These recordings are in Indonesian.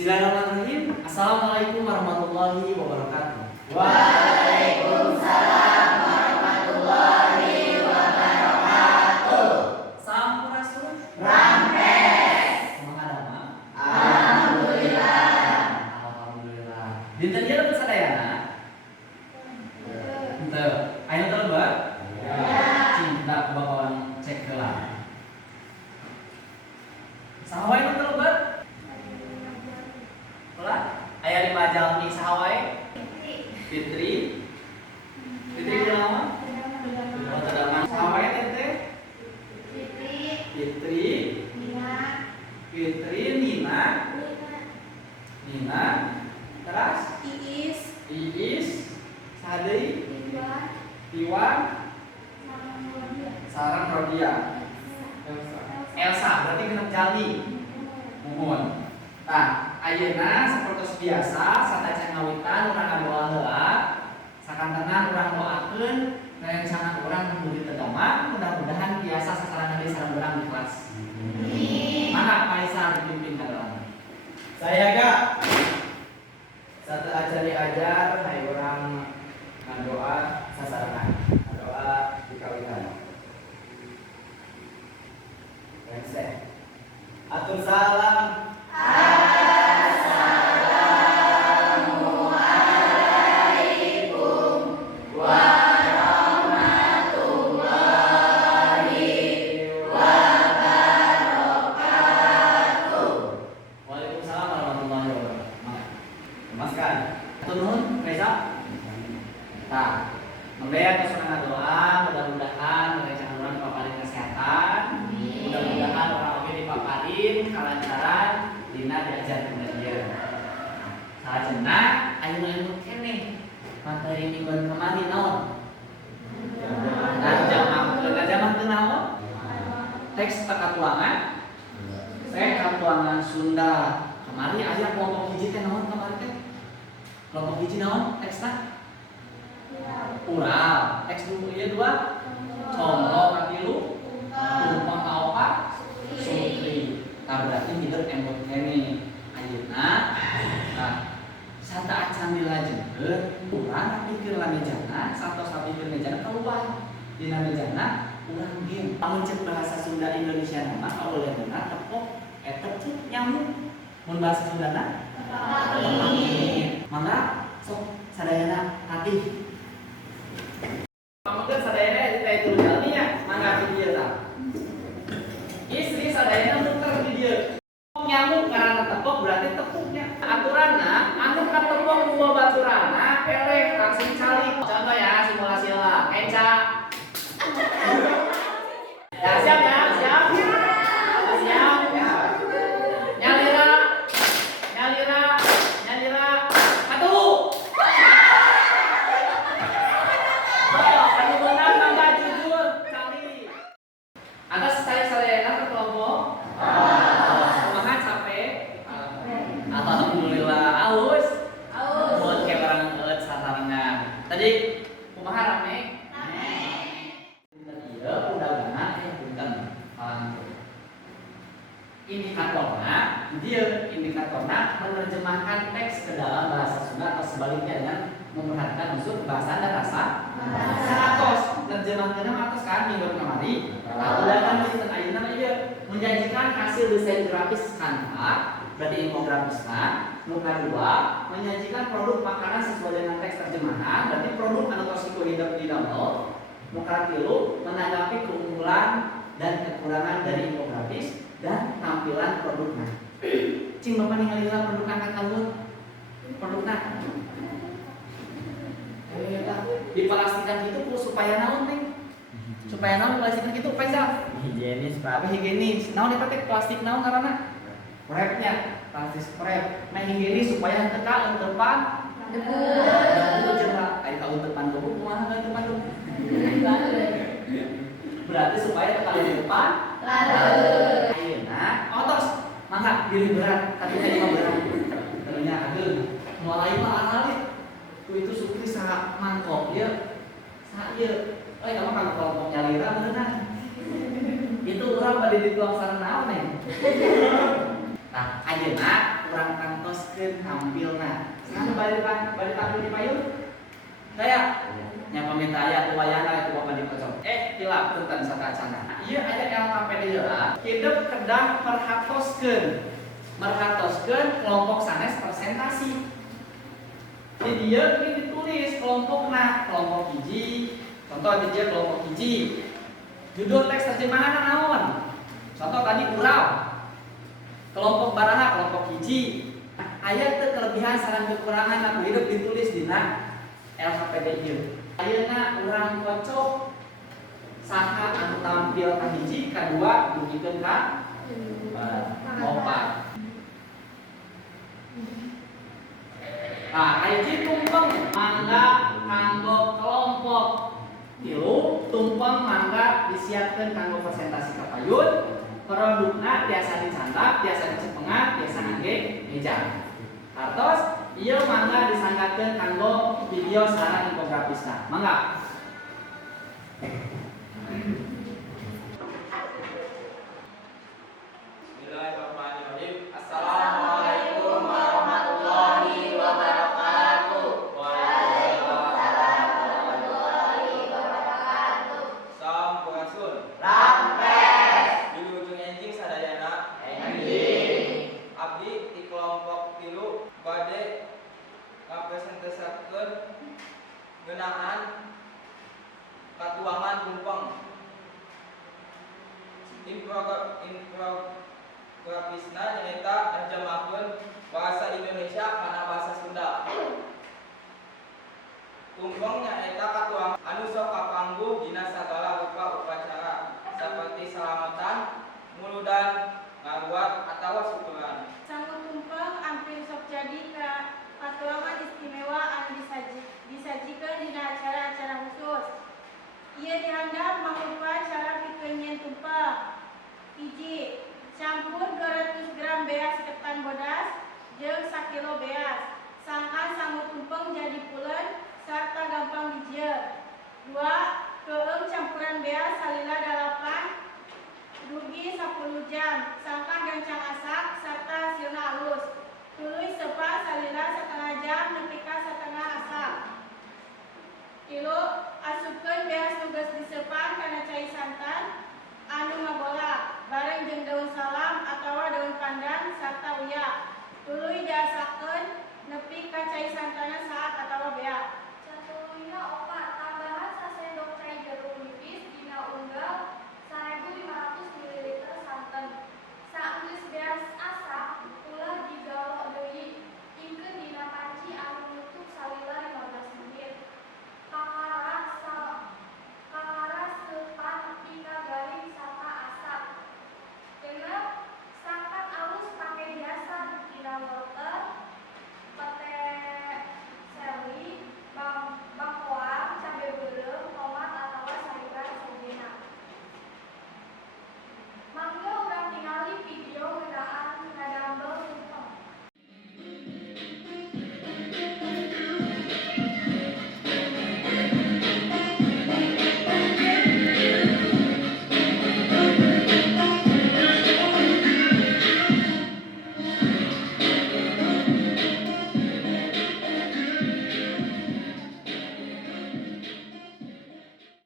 Bismillahirrahmanirrahim. Assalamualaikum warahmatullahi wabarakatuh. Waalaikumsalam warahmatullahi wabarakatuh. Sampurasun. Rampes. Kumaha dama? Alhamdulillah. Alhamdulillah. Dinten ieu dapat sadayana? Henteu. Aya nu teulebat? Ya. Cinta bakalan cek heula. Saha wae nu teulebat? Ulah, aya 5 jalmi saha wae? Fitri. Fitri jelema? Oh, tadaman. Saha wae teteh? Fitri. Fitri, Nina. Terus? Iis. Saha deui? Iwan. Sarang Rodia. Elsa, berarti genep jalmi. Muhun. Tah, ayeuna sapertos biasa satacan ngawitan urang ngadoa heula. Sakantenan urang doakeun rencana urang menuju tedama, mudah-mudahan biasa sasarangan di sareng urang di kelas. Mangga Faisal dipimpin ka doa. Saya Kak. Satu ajari ajar hai urang ngadoa sasarangan. Ngadoa dikawitan. Rese. Atur salam. Assalamualaikum warahmatullahi wabarakatuh. Waalaikumsalam warahmatullahi wabarakatuh. Mangga. Lemaskan. Atur nuhun Reza. Tah, mangga tos urang ngadoa mudah-mudahan rencana urang dipaparin kesehatan. Mudah-mudahan orang oge dipaparin kalancaran dina diajar pengajian. Salajengna ayeuna ilmu keneh materi mingguan kemarin naon? Terjemahkeun naon? Teks takatuangan. Takatuangan Sunda. Kemari aya kelompok hiji teh naon kemarin teh? Kelompok hiji naon teksna? Ural. Teks dulu ieu dua. Contoh katilu. Tumpang kaopat. Sutri. Nah berarti hidup embut kene ayeuna. Nah, santa acan dilajengkeun, urang pikir lamejana, satos sapikeun mejana keluar. Dina mejana urang game. Lamun ceuk bahasa Sunda Indonesia nama kauleuhna tepok, tepuk nyamuk. Mun bahasa Sundana mangga sok sadayana hatih. Pamangkeun sadayana eta itu jalminya mangga di dieu tah. Istri sadayana muter di dieu. Nyamuk karena tepok berarti tepuknya. Aturanna anu katepok dua baturana eleh langsung calik. Contoh ya simulasi lah. Enca. Ya siap ya, siap. Siap. Nyalira. Atuh. Ayo, anu beunang mangga jujur cari. Atas saya sadayana ke kelompok. Kumaha capek? Alhamdulillah aus. Buat kayak orang eut sasarangan. Tadi kumaha rame? Iya, undanganna aya punten. Indikatorna menerjemahkan teks ke dalam bahasa Sunda atau sebaliknya dengan memperhatikan unsur kebahasaan dan rasa. Atos nerjemahkeunna atos kan minggu kamari. Undangan sistem ayeuna ieu menjanjikan hasil desain grafis Canva, berarti infografisna. Nu kadua menyajikan produk makanan sesuai dengan teks terjemahan, berarti produk anu tos hidup di download. Nu katilu menanggapi keunggulan dan kekurangan dari infografis dan tampilan produknya. Cing bapak ningali heula produk angkat kalun. Produkna. Diplastikan gitu supaya naon teh? Supaya naon diplastikan gitu Faisal? Higienis Pak. Apa higienis? Naon eta teh plastik naon ngaranna? Wrapnya, plastik wrap. Nah higienis supaya henteu ka eutepan debu. Debu jeung aya ka eutepan debu kumaha ka eutepan debu? Berarti supaya tetap di depan lalu. Ayeuna otos mangga diri berat tapi tadi mah berat. Ternyata ageun. Mulai mah alit. Ku itu sukri saha mangkok ieu. Saha ieu? Euy kamu kan kelompok nyalira beunang. Itu urang bade dituang sareng naon neng. Nah, ayeuna urang kantoskeun tampilna. Sekarang balik tampil di payung. Saya nya paminta aya tu wayana itu Bapak dipocok. Tilap tentang sakacana. Ieu aya LKPD heula, hidup kedah merhatoskeun kelompok sanes presentasi. Jadi dia ini ditulis kelompokna, kelompok hiji. Contoh dia kelompok hiji. Judul teks terjemahan naon? Contoh tadi urang. Kelompok baraha, kelompok hiji. Aya teu kelebihan sareng kekurangan aku hidup ditulis dina LKPD ieu. Ayeuna urang kocok saha anu tampil ka hiji, kadua dugikeun ka opat. Nah, hiji tumpeng mangga kanggo kelompok. Tilu tumpeng mangga disiapkeun kanggo presentasi ka payun. Produkna biasa dicantak, biasa dicepengat, biasa ngangge meja. Artos ieu mangga disanggakeun kanggo video sareng infografisna. Mangga. Bismillahirrahmanirrahim. Assalamualaikum warahmatullahi wabarakatuh. Waalaikumsalam warahmatullahi wabarakatuh. Sampurasun. Rampes. Di ujung enjing sadayana. Enjing. Abdi di kelompok 3 bade ngapresentasakeun ngeunaan katuangan tumpeng. Infografisna nyaeta nerjemahkeun bahasa Indonesia kana bahasa Sunda. Tumpeng nyaeta katuangan anu sok kapangguh dina sagala rupa upacara saperti salamatan, muludan, ngaruat atawa syukuran. Sanggup tumpeng ampir sok jadi katuangan istimewa anu disajikan dina acara-acara khusus. Ia dihandap mangrupa cara pikeun nyen tumpeng. Hiji, campur 200 gram beas ketan bodas jeung 1 kilo beas. Sangkan sanggup tumpeng jadi pulen sarta gampang dijieun. 2, keung campuran beas salila 8 dugi 10 jam. Sangkan gancang asak sarta hasilna alus. Tuluy sepa salila setengah jam nepi ka setengah asak. 3, asupkeun beas nu geus disepan kana cai santan anu ngabola bareng jeung daun salam atawa daun pandan sarta uyak. Tuluy diasakkeun nepi ka cai santana saat atawa bea. Satuluyna opat tambahan sasendok cai jeruk nipis dina unggal 1.500 ml santen. Saenggeus beas asak ulah digalok deui ingkeun dina panci anu nutup salila 15 menit. Kakara sepan nepi ka garing sarta asak. Genep sangkan alus pake hiasan dina wortel, pete seri, bangkoang, cabe beureum, tomat atawa sayuran sogena. Mangga urang tingali video ngeunaan ngadambel tumpeng.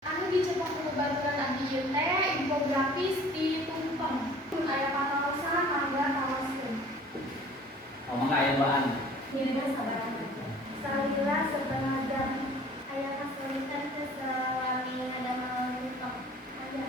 Anu dicetak ku baturan abdi ieu teh infografis di tumpeng. Aya pamaosan mangga tawaskeun. Mangga aya doaan. Nirga sabaraha? Salila setengah jam. Aya kesulitan teh selami ngadamel tumpeng. Aya.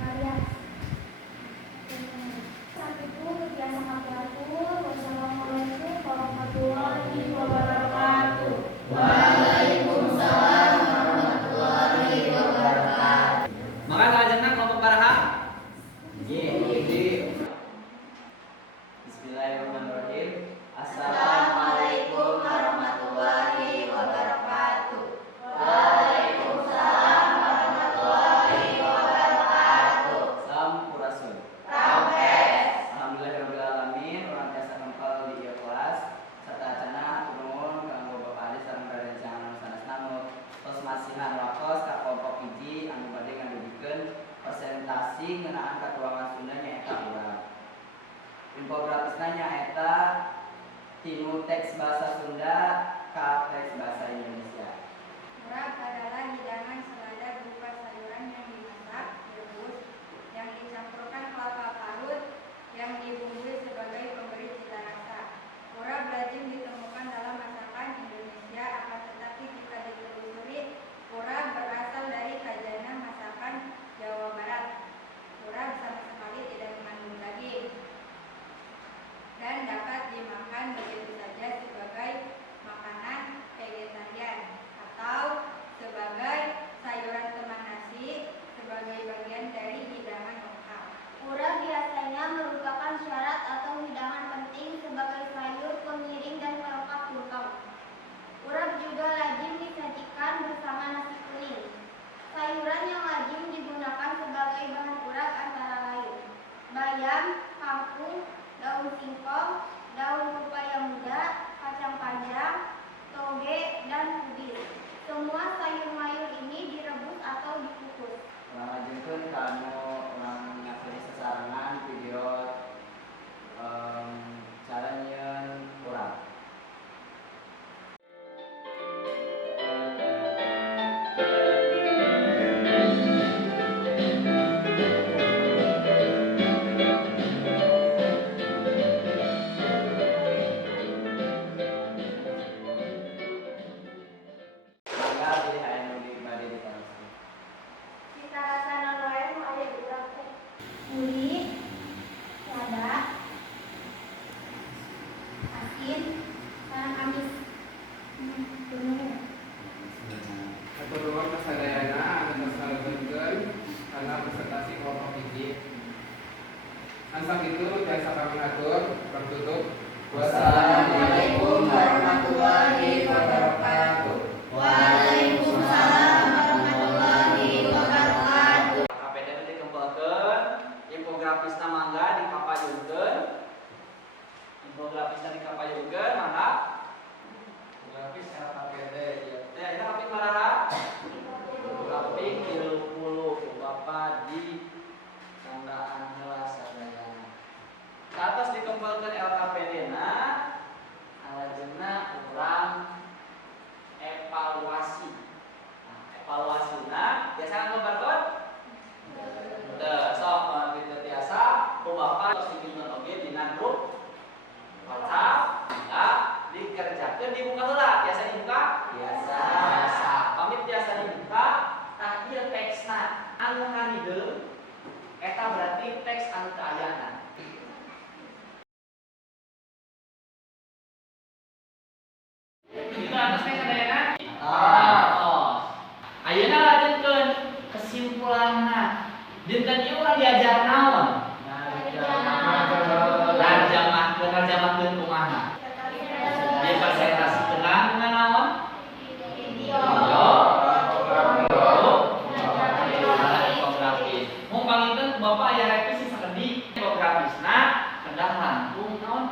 Ngarias. Sakitu biasa kapiatur. Wassalamualaikum warahmatullahi wabarakatuh. Waalaikumsalam warahmatullahi wabarakatuh. Maka lajengna kelompok baraha. Bismillahirrahmanirrahim. Assalamualaikum warahmatullahi wabarakatuh. Waalaikumsalam warahmatullahi wabarakatuh. Sampurasun. Rampes. Alhamdulillahirabbil alamin. Urang tiasa kempal di ieu kelas sarta acana nuhun kanggo Bapak Adi sareng rerencangan anu sanesna nu tos masihan wakos ka kelompok hiji anu bade ngadugikeun presentasi ngeunaan katuangan Sunda nyaeta urang. Infografisna nyaeta tinu teks bahasa Sunda ka teks bahasa Indonesia. Urap adalah hidangan selada berupa sayuran yang dimasak, direbus, yang dicampurkan kelapa parut, yang dibumbui sebagai pemberi cita rasa. Urap lazim ditemukan dalam masakan Indonesia, akan tetapi jika ditelusuri, urap berasal dari khazanah masakan Jawa Barat. Urap sama sekali tidak mengandung daging dan dapat dimakan begitu saja sebagai makanan vegetarian atau sebagai sayuran teman nasi sebagai bagian dari hidangan lokal. Urap biasanya merupakan syarat atau hidangan penting sebagai sayur, pengiring, dan pelengkap lengkap. Urap juga lazim disajikan bersama nasi kuning. Sayuran yang lazim digunakan sebagai bahan urap antara lain bayam, kangkung, daun singkong, daun pepaya muda, kacang panjang, toge, dan kubis. Semua sayur mayur ini direbus atau dikukus. Lanjutkeun kanu urang ngasih sasarangan video cara nyieun urap. Mangga pilih aya nu dibade di kanan. Cita rasa nanoe nu aya di urap teh gurih, lada, asin, sareng amis. Bener. Kedua kesadayana akan disalurkan karena presentasi kelompok hiji. Ansap itu jasa kami atur tertutup. Wassalamualaikum warahmatullahi wabarakatuh. Waalaikumsalam warahmatullahi wabarakatuh. KPD nu dikempelkeun, infografisna mangga dikapayunkeun. Infografisna dikapayunkeun mangga. Infografis KPD ieu teh aya kaping baraha? Kaping 30 Bapak di tandaan heula sadayana. Ka atas dikempelkeun LKPD-na alajeunna urang evaluasi. Nah, evaluasina biasa nggambarkeun? Teu, sok kitu tiasa ku Bapak tos dipinten oge dina grup WhatsApp. Mangga dikerjakeun dibuka heula. Biasa dibuka? Biasa. Pamit biasa dibuka. Tah ieu teksna anu harideung eta berarti teks anu kaayana. Itu atas teh sadayana? Ayeuna lanjutkeun kesimpulanna. Dinten ieu urang diajar naon? Narjamahkeun kumaha? Dipresentasikeun dengan naon? Video. Infografis. Mun panginten Bapak aya revisi sakedik infografisna kedah langkung naon?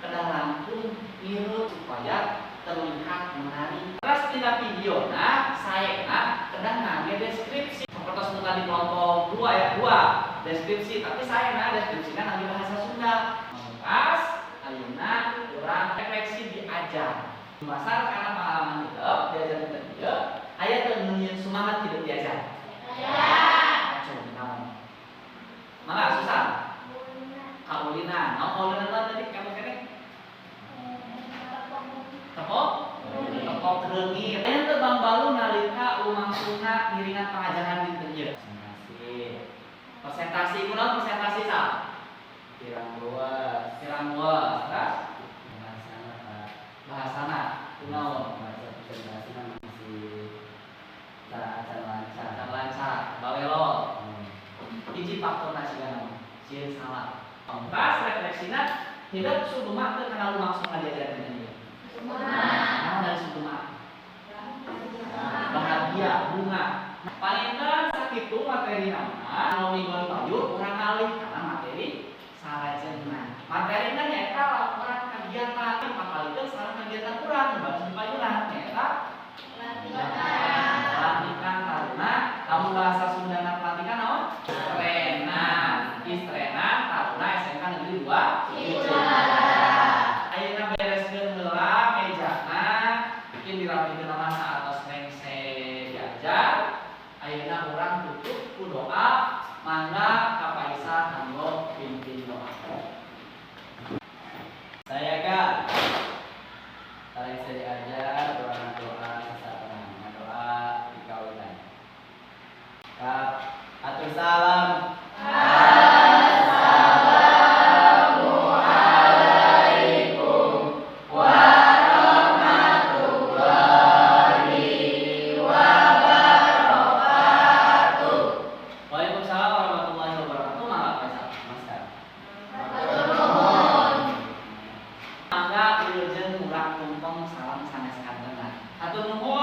Kedah langkung ngiru supaya terlihat menarik. Terus tina videona saena kedah ngangge deskripsi. Sapertos nu tadi kelompok 2 ayat 2 deskripsi, tapi saena deskripsina ngangge bahasa Sunda. Mangkas ayeuna urang refleksi diajar. Masar karena pengalaman hidup diajar teh ieu aya teu nyieun sumangat hidup diajar. Aya. Coba naon? Mana susah? Kaulina. Naon kaulina tadi kamu keneh? Tepok? Tepok reungit. Aya teu Bang Balu nalika lumangsungna ngiringan pengajaran dinten ieu. Presentasi kunaon presentasi sa? Pirang luas. Tah? Bahasana kunaon? Bahasa presentasina masih acan lancar. Bawelo. Hiji faktorna siga naon? Sieun salah. Pas refleksina hidup suduma teu kana lumangsungna diajar dinten ieu. Nah, dari situ mah bahagia, bunga. Palinten sakitu materi nama anu mingguan payur urang ngalih kana materi sarajeunna. Materina nyaeta laporan kegiatan, papalikeun sareng kegiatan urang baris payuran nyaeta pelantikan taruna. Lamun bahasa Sundana pelantikan naon? Istrenan taruna SMK Negeri 2 Matur nuwun.